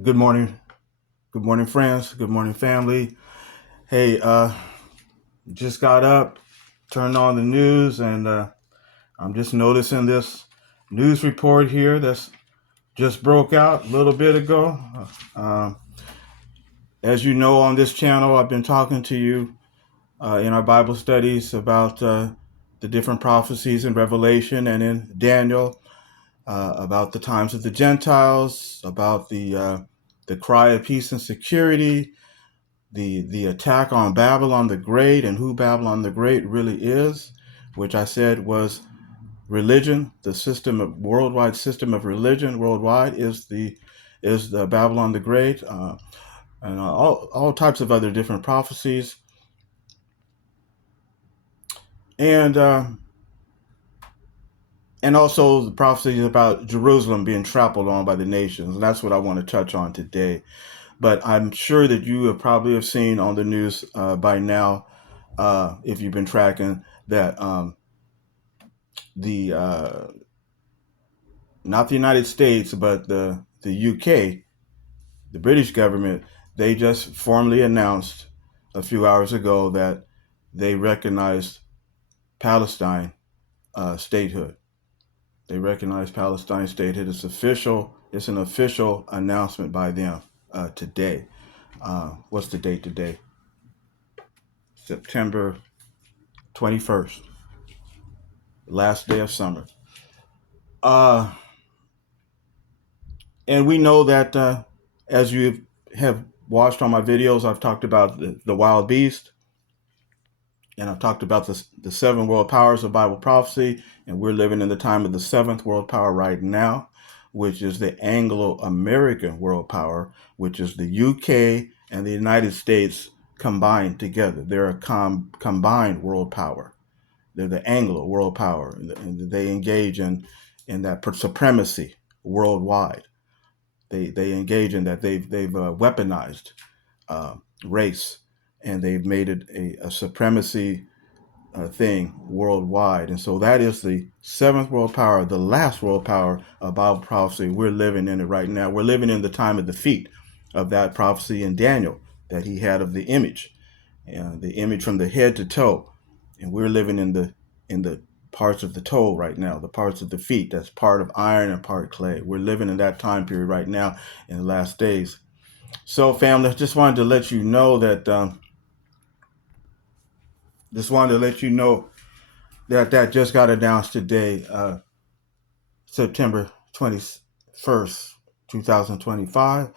Good morning. Good morning, friends. Good morning, family. Hey, just got up, turned on the news, and I'm just noticing this news report here that's just broke out a little bit ago. Uh, as you know, on this channel, I've been talking to you in our Bible studies about the different prophecies in Revelation and in Daniel, about the times of the Gentiles, about the cry of peace and security, the attack on Babylon the Great and who Babylon the Great really is, which I said was religion. The system of worldwide system of religion worldwide is the Babylon the Great, and all types of other different prophecies, and uh, and also the prophecies about Jerusalem being trampled on by the nations. And that's what I want to touch on today. But I'm sure that you have probably have seen on the news by now, if you've been tracking that. The Not the United States, but the UK, the British government, they just formally announced a few hours ago that they recognized Palestine statehood. They recognize Palestine statehood. It's official. It's an official announcement by them today. What's the date today? September 21st, last day of summer. Uh, and we know that as you have watched on my videos, I've talked about the wild beast, and I've talked about the seven world powers of Bible prophecy, and we're living in the time of the seventh world power right now, which is the Anglo-American world power, which is the UK and the United States combined together. They're a combined world power. They're the Anglo world power, and they engage in that supremacy worldwide. They engage in that. They've weaponized uh, race, and they've made it a supremacy thing worldwide. And so that is the seventh world power, the last world power of Bible prophecy. We're living in it right now. We're living in the time of defeat of that prophecy in Daniel that he had of the image from the head to toe. And we're living in the parts of the toe right now, the parts of the feet that's part of iron and part clay. We're living in that time period right now in the last days. So, family, I just wanted to let you know that that just got announced today, September 21st, 2025.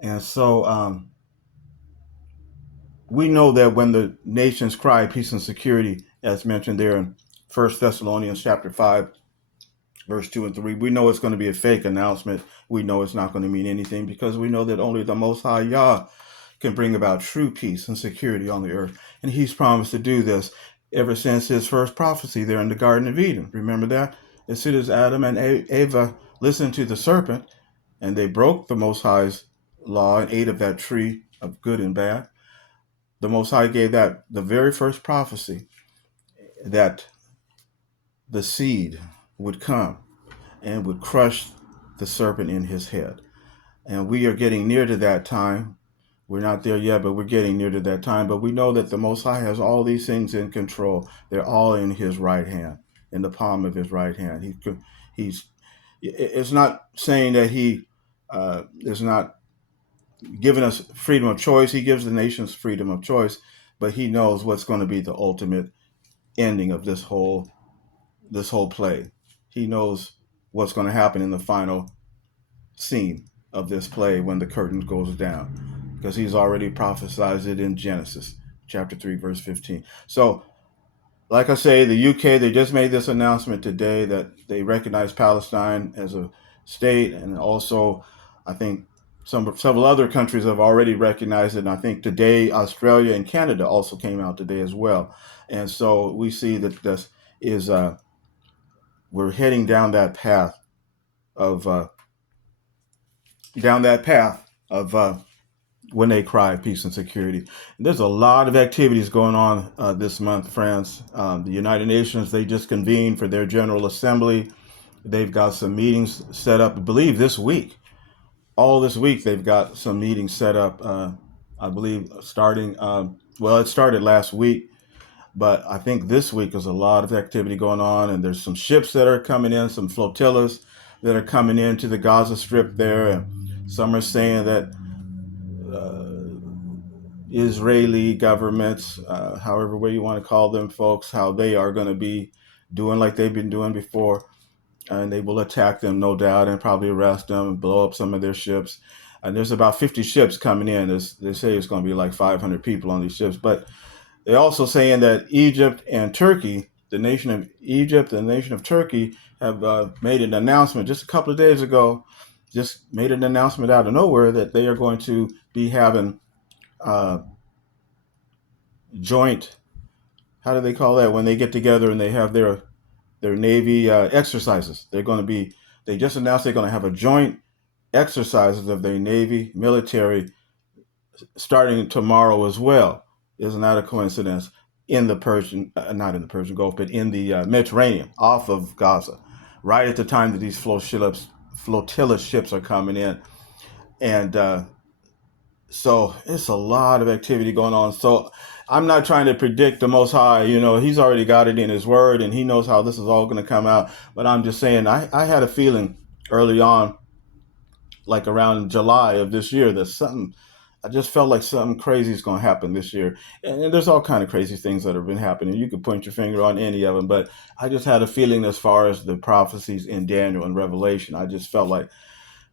And so we know that when the nations cry peace and security, as mentioned there in First Thessalonians chapter 5, verse 2 and 3, we know it's going to be a fake announcement. We know it's not going to mean anything because we know that only the Most High Yah can bring about true peace and security on the earth. And he's promised to do this ever since his first prophecy there in the Garden of Eden. Remember that? As soon as Adam and Eva listened to the serpent and they broke the Most High's law and ate of that tree of good and bad, the Most High gave that the very first prophecy that the seed would come and would crush the serpent in his head. And we are getting near to that time. We're not there yet, but we're getting near to that time. But we know that the Most High has all these things in control. They're all in his right hand, in the palm of his right hand. He's. It's not saying that he is not giving us freedom of choice. He gives the nations freedom of choice, but he knows what's going to be the ultimate ending of this whole play. He knows what's going to happen in the final scene of this play when the curtain goes down, because he's already prophesied it in Genesis chapter 3 verse 15. So like I say, the UK, they just made this announcement today that they recognize Palestine as a state, and also I think several other countries have already recognized it. And I think today Australia and Canada also came out today as well. And so we see that this is we're heading of uh, down that path of when they cry peace and security. And there's a lot of activities going on this month, friends. The United Nations, they just convened for their General Assembly. They've got some meetings set up, I believe, this week. all this week they've got some meetings set up. I believe starting. Well, it started last week, but I think this week there's a lot of activity going on, and there's some ships that are coming in, some flotillas that are coming into the Gaza Strip there, and some are saying that Israeli governments, however way you want to call them, folks, how they are going to be doing like they've been doing before, and they will attack them, no doubt, and probably arrest them and blow up some of their ships. And there's about 50 ships coming in. They say it's going to be like 500 people on these ships, but they're also saying that Egypt and Turkey, the nation of Egypt and the nation of Turkey, have made an announcement just a couple of days ago, just made an announcement out of nowhere that they are going to be having uh, joint, how do they call that, when they get together and they have their Navy exercises. They just announced they're going to have a joint exercises of their Navy military starting tomorrow as well. Isn't that a coincidence? In the Persian, not in the Persian Gulf, but in the Mediterranean, off of Gaza, right at the time that these flotilla ships are coming in, and so it's a lot of activity going on. So I'm not trying to predict the Most High. You know, He's already got it in His Word, and He knows how this is all going to come out. But I'm just saying, I had a feeling early on, like around July of this year, that something, I just felt like something crazy is going to happen this year. And there's all kind of crazy things that have been happening. You could point your finger on any of them, but I just had a feeling as far as the prophecies in Daniel and Revelation, I just felt like,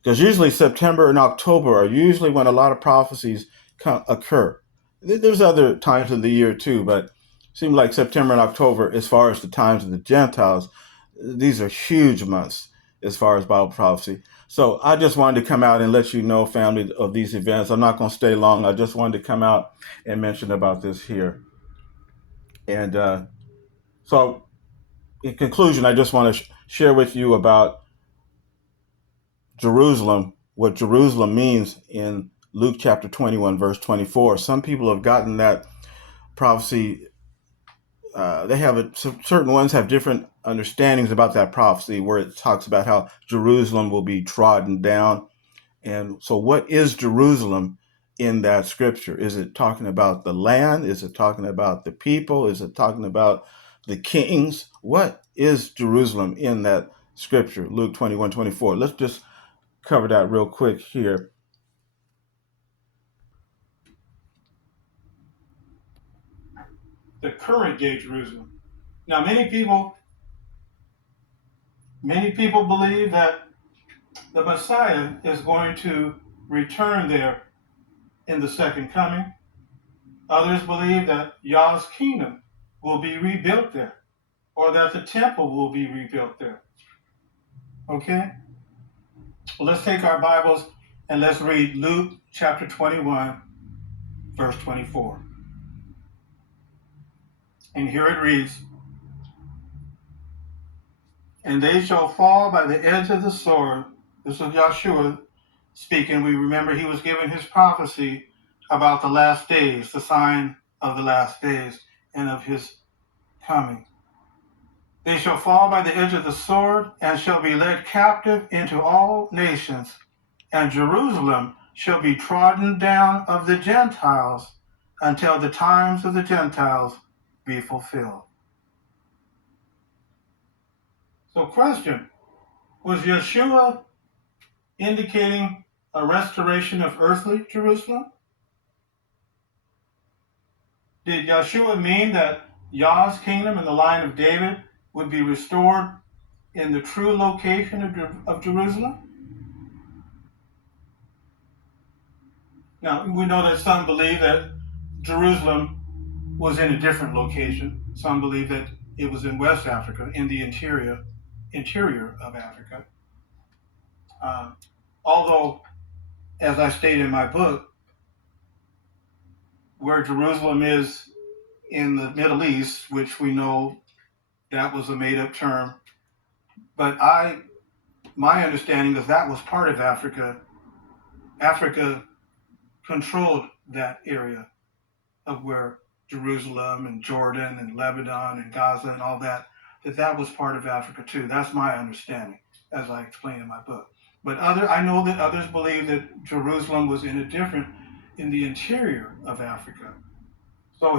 because usually September and October are usually when a lot of prophecies occur. There's other times of the year too, but it seemed like September and October, as far as the times of the Gentiles, these are huge months as far as Bible prophecy. So I just wanted to come out and let you know, family, of these events. I'm not going to stay long. I just wanted to come out and mention about this here. And so, in conclusion, I just want to share with you about Jerusalem, what Jerusalem means in Luke chapter 21, verse 24. Some people have gotten that prophecy. They have certain ones have different understandings about that prophecy, where it talks about how Jerusalem will be trodden down. And so, what is Jerusalem in that scripture? Is it talking about the land? Is it talking about the people? Is it talking about the kings? What is Jerusalem in that scripture, Luke 21:24? Let's just cover that real quick here. The current day Jerusalem. Now, many people believe that the Messiah is going to return there in the second coming. Others believe that Yah's kingdom will be rebuilt there, or that the temple will be rebuilt there. Okay? Well, let's take our Bibles and let's read Luke chapter 21, verse 24. And here it reads, "And they shall fall by the edge of the sword." This is Joshua speaking. We remember he was given his prophecy about the last days, the sign of the last days, and of his coming. "They shall fall by the edge of the sword, and shall be led captive into all nations, and Jerusalem shall be trodden down of the Gentiles until the times of the Gentiles be fulfilled." So, question, was Yeshua indicating a restoration of earthly Jerusalem? Did Yeshua mean that Yah's kingdom and the line of David would be restored in the true location of Jerusalem? Now, we know that some believe that Jerusalem was in a different location. Some believe that it was in West Africa, in the interior of Africa. Although, as I state in my book, where Jerusalem is in the Middle East, which we know that was a made-up term, but my understanding is that was part of Africa. Africa controlled that area of where Jerusalem and Jordan and Lebanon and Gaza and all that was part of Africa too. That's my understanding, as I explain in my book. But I know that others believe that Jerusalem was in the interior of Africa. So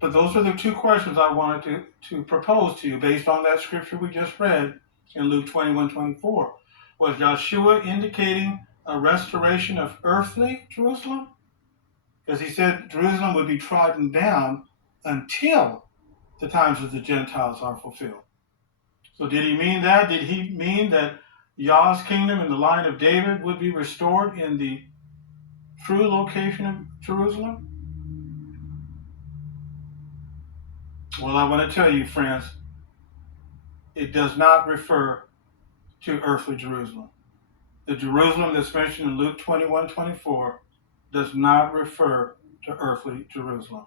but those are the two questions I wanted to propose to you based on that scripture we just read in Luke 21:24. Was Joshua indicating a restoration of earthly Jerusalem? Because he said Jerusalem would be trodden down until the times of the Gentiles are fulfilled. So did he mean that? Did he mean that Yah's kingdom and the line of David would be restored in the true location of Jerusalem? Well, I want to tell you, friends, it does not refer to earthly Jerusalem. The Jerusalem that's mentioned in Luke 21:24 does not refer to earthly Jerusalem.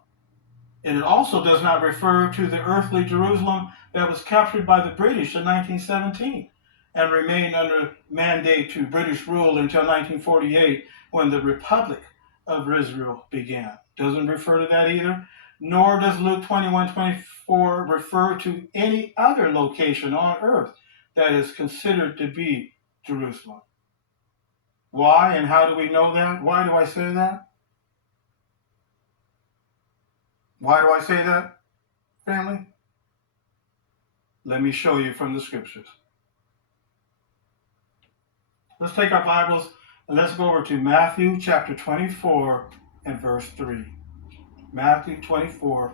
And it also does not refer to the earthly Jerusalem that was captured by the British in 1917 and remained under mandate to British rule until 1948 when the Republic of Israel began. Doesn't refer to that either. Nor does Luke 21:24 refer to any other location on earth that is considered to be Jerusalem. Why and how do we know that? Why do I say that? Why do I say that, family? Let me show you from the scriptures. Let's take our Bibles and let's go over to Matthew chapter 24 and verse 3. Matthew 24,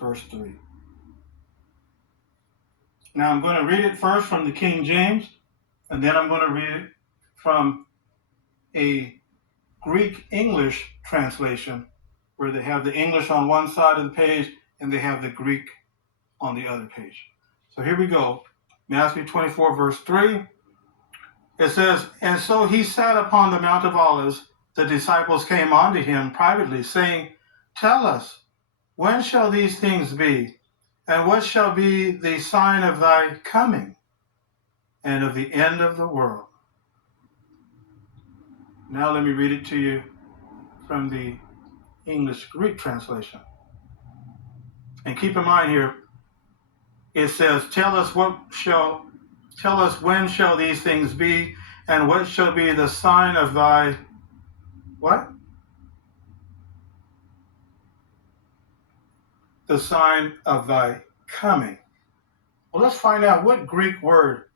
verse 3. Now I'm going to read it first from the King James, and then I'm going to read it from a Greek English translation where they have the English on one side of the page and they have the Greek on the other page. So here we go. Matthew 24, verse 3. It says, "And so he sat upon the Mount of Olives. The disciples came unto him privately, saying, Tell us, when shall these things be? And what shall be the sign of thy coming and of the end of the world?" Now let me read it to you from the English Greek translation. And keep in mind here, it says, Tell us when shall these things be, and what shall be the sign of thy what? The sign of thy coming. Well, let's find out what Greek word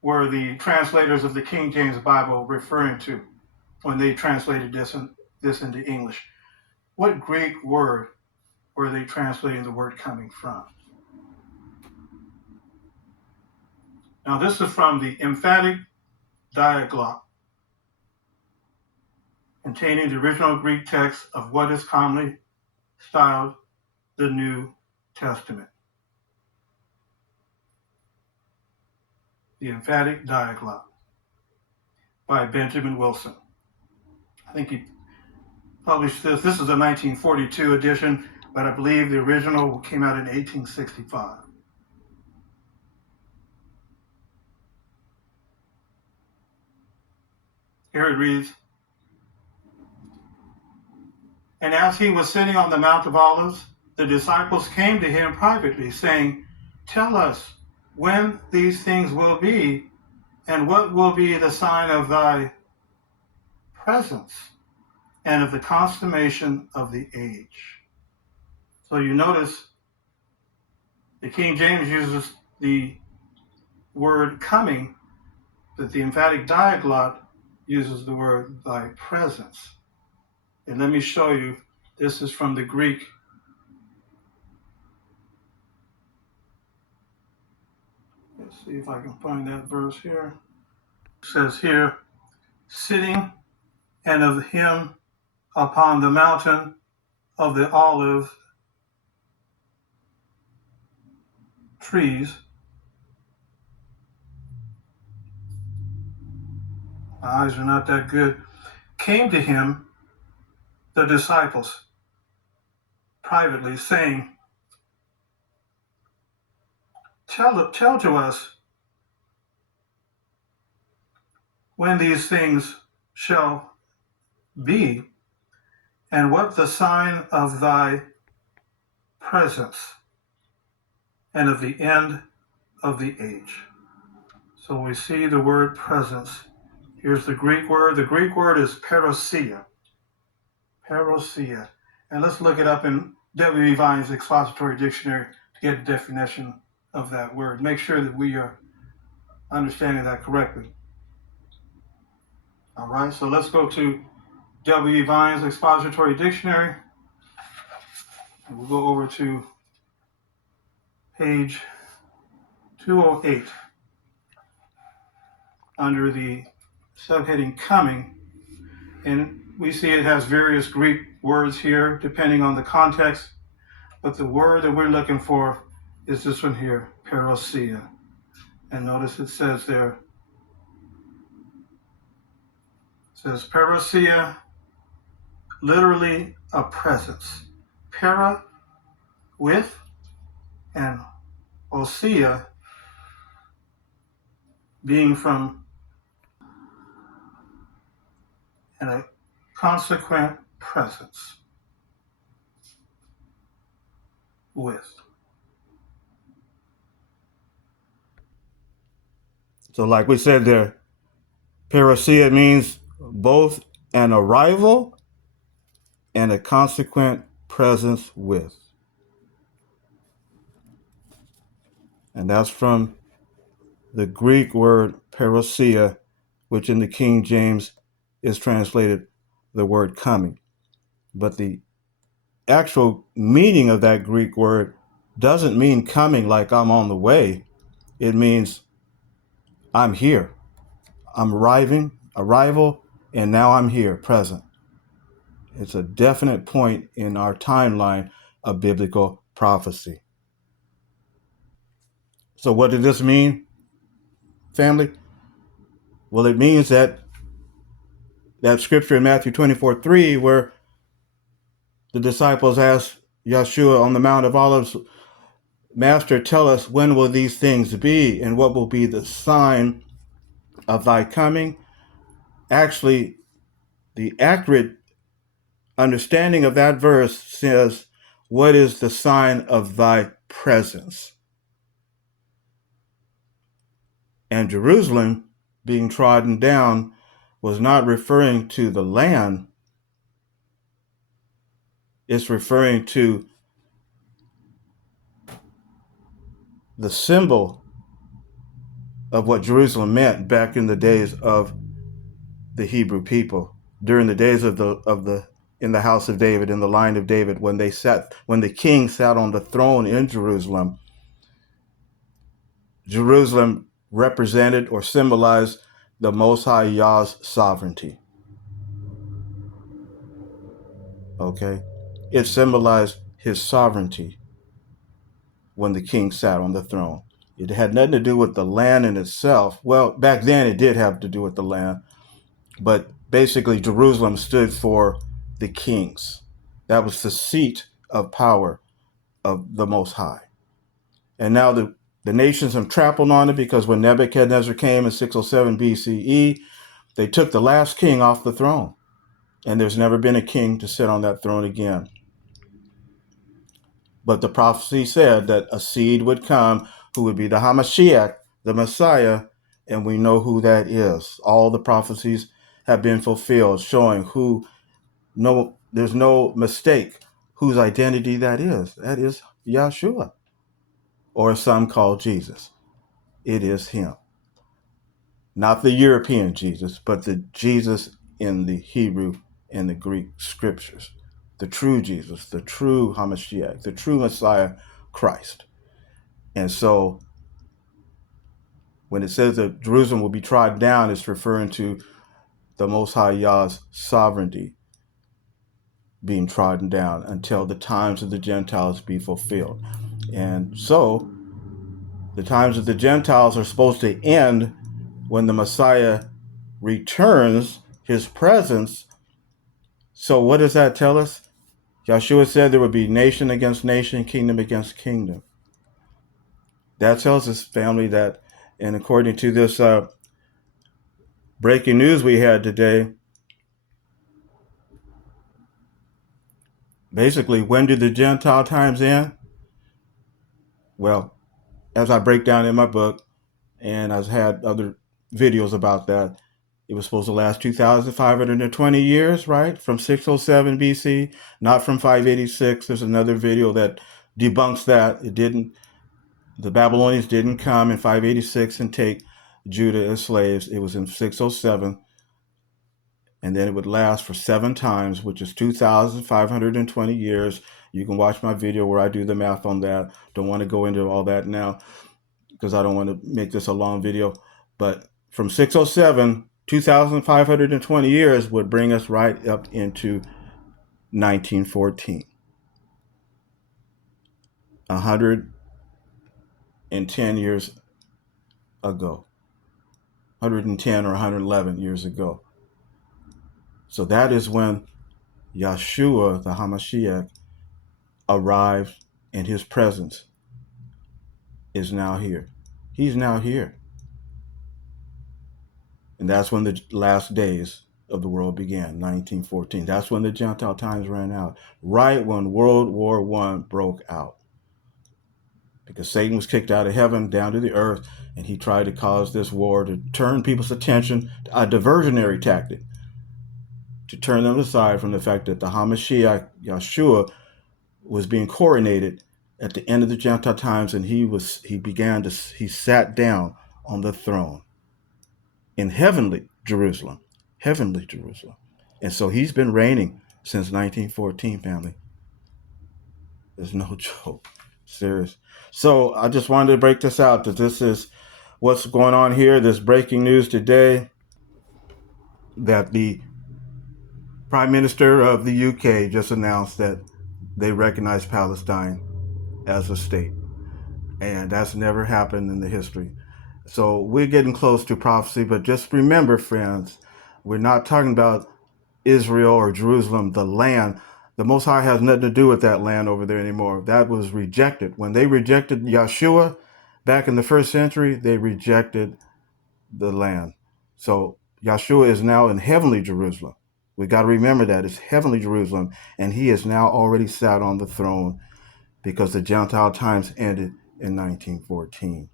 were the translators of the King James Bible referring to when they translated this into English. What Greek word were they translating the word coming from? Now, this is from the emphatic diaglot, containing the original Greek text of what is commonly styled the New Testament. The emphatic diaglot by Benjamin Wilson. I think he published this. This is a 1942 edition, but I believe the original came out in 1865. Here it reads, "And as he was sitting on the Mount of Olives, the disciples came to him privately, saying, Tell us when these things will be, and what will be the sign of thy presence and of the consummation of the age." So you notice the King James uses the word coming, but the emphatic diaglot uses the word thy presence. And let me show you, this is from the Greek. Let's see if I can find that verse here. It says here, sitting and of him upon the mountain of the olive trees. My eyes are not that good. Came to him the disciples privately, saying, Tell to us when these things shall be, and what the sign of thy presence and of the end of the age. So we see the word presence. Here's the Greek word. The Greek word is parousia. Parousia. And let's look it up in W.E. Vine's Expository Dictionary to get a definition of that word. Make sure that we are understanding that correctly. All right, so let's go to W.E. Vine's Expository Dictionary. And we'll go over to page 208 under the subheading coming. And we see it has various Greek words here depending on the context. But the word that we're looking for is this one here, parousia. And notice it says there, it says parousia, literally a presence. Para, with, and ousia, being from, and a consequent presence. With. So like we said there, parousia means both an arrival and a consequent presence with. And that's from the Greek word parousia, which in the King James is translated the word coming. But the actual meaning of that Greek word doesn't mean coming like I'm on the way. It means I'm here. I'm arrival, and now I'm here, present. It's a definite point in our timeline of biblical prophecy. So what did this mean, family? Well, it means that scripture in Matthew 24:3, where the disciples asked Yeshua on the Mount of Olives, Master, tell us when will these things be and what will be the sign of thy coming? Actually, the accurate understanding of that verse says, what is the sign of thy presence? And Jerusalem being trodden down was not referring to the land. It's referring to the symbol of what Jerusalem meant back in the days of the Hebrew people, during the days of the in the house of David, in the line of David, when the king sat on the throne in Jerusalem. Jerusalem represented or symbolized the Most High Yah's sovereignty. Okay? It symbolized his sovereignty when the king sat on the throne. It had nothing to do with the land in itself. Well, back then it did have to do with the land, but basically Jerusalem stood for the kings. That was the seat of power of the Most High. And now the nations have trampled on it, because when Nebuchadnezzar came in 607 BCE, they took the last king off the throne. And there's never been a king to sit on that throne again. But the prophecy said that a seed would come who would be the Hamashiach, the Messiah, and we know who that is. All the prophecies have been fulfilled, showing there's no mistake whose identity that is. That is Yeshua, or some call Jesus. It is him. Not the European Jesus, but the Jesus in the Hebrew and the Greek scriptures. The true Jesus, the true Hamashiach, the true Messiah, Christ. And so when it says that Jerusalem will be trodden down, it's referring to the Most High Yah's sovereignty being trodden down until the times of the Gentiles be fulfilled. And so the times of the Gentiles are supposed to end when the Messiah returns, his presence. So what does that tell us? Yeshua said there would be nation against nation, kingdom against kingdom. That tells us, family, that, and according to this breaking news we had today, basically, when do the Gentile times end? Well, as I break down in my book, and I've had other videos about that. It was supposed to last 2,520 years, right? From 607 BC, not from 586. There's another video that debunks that. It didn't, the Babylonians didn't come in 586 and take Judah as slaves. It was in 607, and then it would last for 7 times, which is 2,520 years. You can watch my video where I do the math on that. Don't want to go into all that now because I don't want to make this a long video. But from 607, 2,520 years would bring us right up into 1914. 110 years ago. 110 or 111 years ago. So that is when Yeshua, the Hamashiach, arrived, and his presence is now here. He's now here. And that's when the last days of the world began, 1914. That's when the Gentile times ran out, right when World War I broke out. Because Satan was kicked out of heaven down to the earth, and he tried to cause this war to turn people's attention, a diversionary tactic, to turn them aside from the fact that the Hamashiach, Yeshua, was being coronated at the end of the Gentile times, and he sat down on the throne in heavenly Jerusalem. And so he's been reigning since 1914, family. There's no joke. Serious. So I just wanted to break this out, that this is what's going on here. This breaking news today, that the Prime Minister of the UK just announced that they recognize Palestine as a state. And that's never happened in the history. So we're getting close to prophecy, but just remember, friends, we're not talking about Israel or Jerusalem, the land. The Most High has nothing to do with that land over there anymore. That was rejected. When they rejected Yeshua back in the first century, they rejected the land. So Yeshua is now in heavenly Jerusalem. We got to remember that it's heavenly Jerusalem, and he is now already sat on the throne because the Gentile times ended in 1914.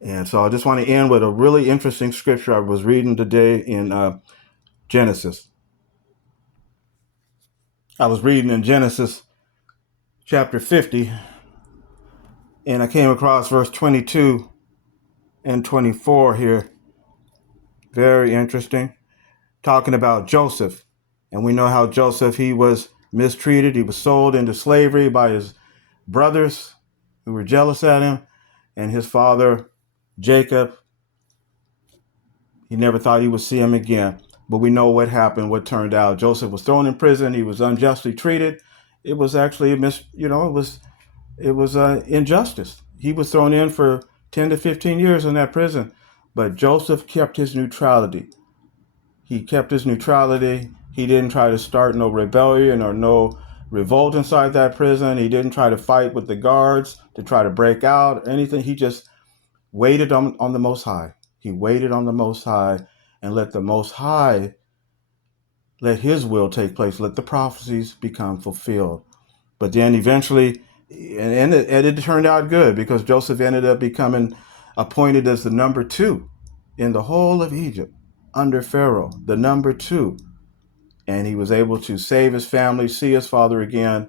And so I just want to end with a really interesting scripture I was reading today in Genesis. I was reading in Genesis chapter 50, and I came across verse 22 and 24 here. Very interesting. Talking about Joseph. And we know how Joseph, he was mistreated. He was sold into slavery by his brothers who were jealous at him. And his father, Jacob, he never thought he would see him again. But we know what happened, what turned out. Joseph was thrown in prison. He was unjustly treated. It was actually it was injustice. He was thrown in for 10 to 15 years in that prison. But Joseph kept his neutrality. He kept his neutrality. He didn't try to start no rebellion or no revolt inside that prison. He didn't try to fight with the guards to try to break out or anything. He just waited on the Most High. He waited on the Most High and let the Most High, let his will take place. Let the prophecies become fulfilled. But then eventually, and it turned out good, because Joseph ended up becoming appointed as the number 2 in the whole of Egypt under Pharaoh, the number 2. And he was able to save his family, see his father again.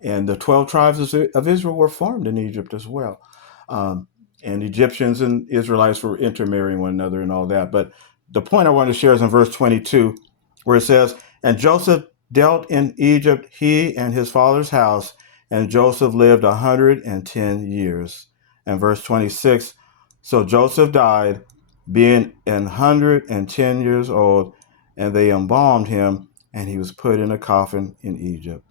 And the 12 tribes of Israel were formed in Egypt as well. And Egyptians and Israelites were intermarrying one another and all that. But the point I want to share is in verse 22, where it says, "And Joseph dealt in Egypt, he and his father's house, and Joseph lived 110 years. And verse 26, "So Joseph died, being 110 years old, and they embalmed him, and he was put in a coffin in Egypt."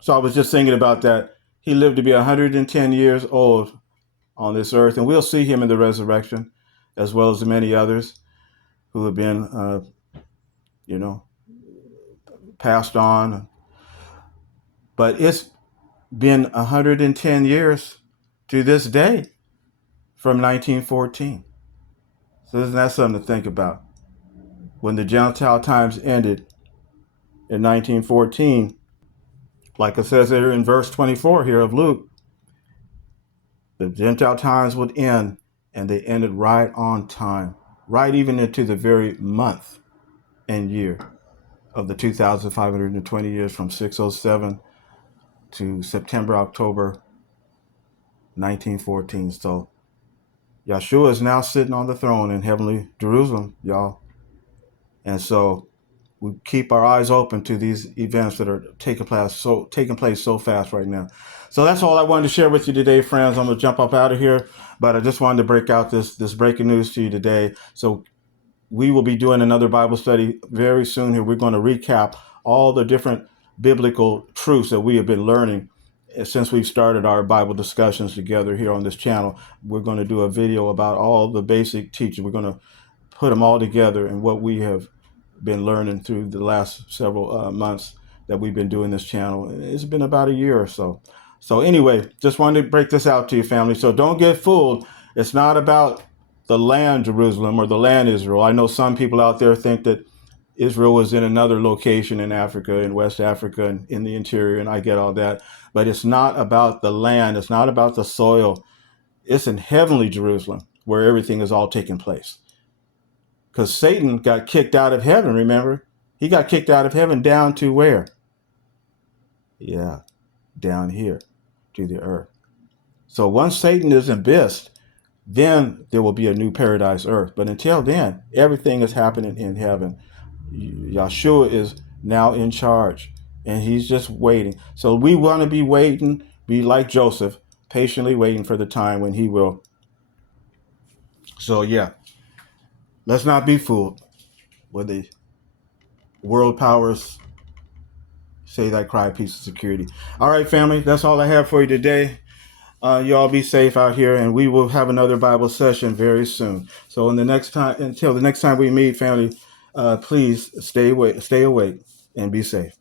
So I was just thinking about that. He lived to be 110 years old on this earth, and we'll see him in the resurrection, as well as many others who have been, passed on. But it's been 110 years to this day from 1914. So isn't that something to think about? When the Gentile times ended in 1914, like it says there in verse 24 here of Luke, The Gentile times would end, and they ended right on time, right even into the very month and year of the 2,520 years from 607 to September, October 1914. So Yeshua is now sitting on the throne in heavenly Jerusalem, y'all. And so we keep our eyes open to these events that are taking place so fast right now. So that's all I wanted to share with you today, friends. I'm gonna jump up out of here, but I just wanted to break out this breaking news to you today. So we will be doing another Bible study very soon here. We're going to recap all the different biblical truths that we have been learning since we've started our Bible discussions together here on this channel. We're going to do a video about all the basic teaching. We're going to put them all together and what we have been learning through the last several months that we've been doing this channel. It's been about a year or so. So anyway, just wanted to break this out to you, family. So don't get fooled. It's not about the land Jerusalem or the land Israel. I know some people out there think that Israel was in another location in Africa, in West Africa, and in the interior, and I get all that. But it's not about the land. It's not about the soil. It's in heavenly Jerusalem where everything is all taking place. Because Satan got kicked out of heaven, remember? He got kicked out of heaven down to where? Yeah, down here to the earth. So once Satan is abyssed, then there will be a new paradise earth. But until then, everything is happening in heaven. Yeshua is now in charge, and he's just waiting. So we want to be waiting, be like Joseph, patiently waiting for the time when he will. So yeah, let's not be fooled when the world powers say that cry peace and security. All right, family, that's all I have for you today. You all be safe out here, and we will have another Bible session very soon. So until the next time we meet, family, please stay awake and be safe.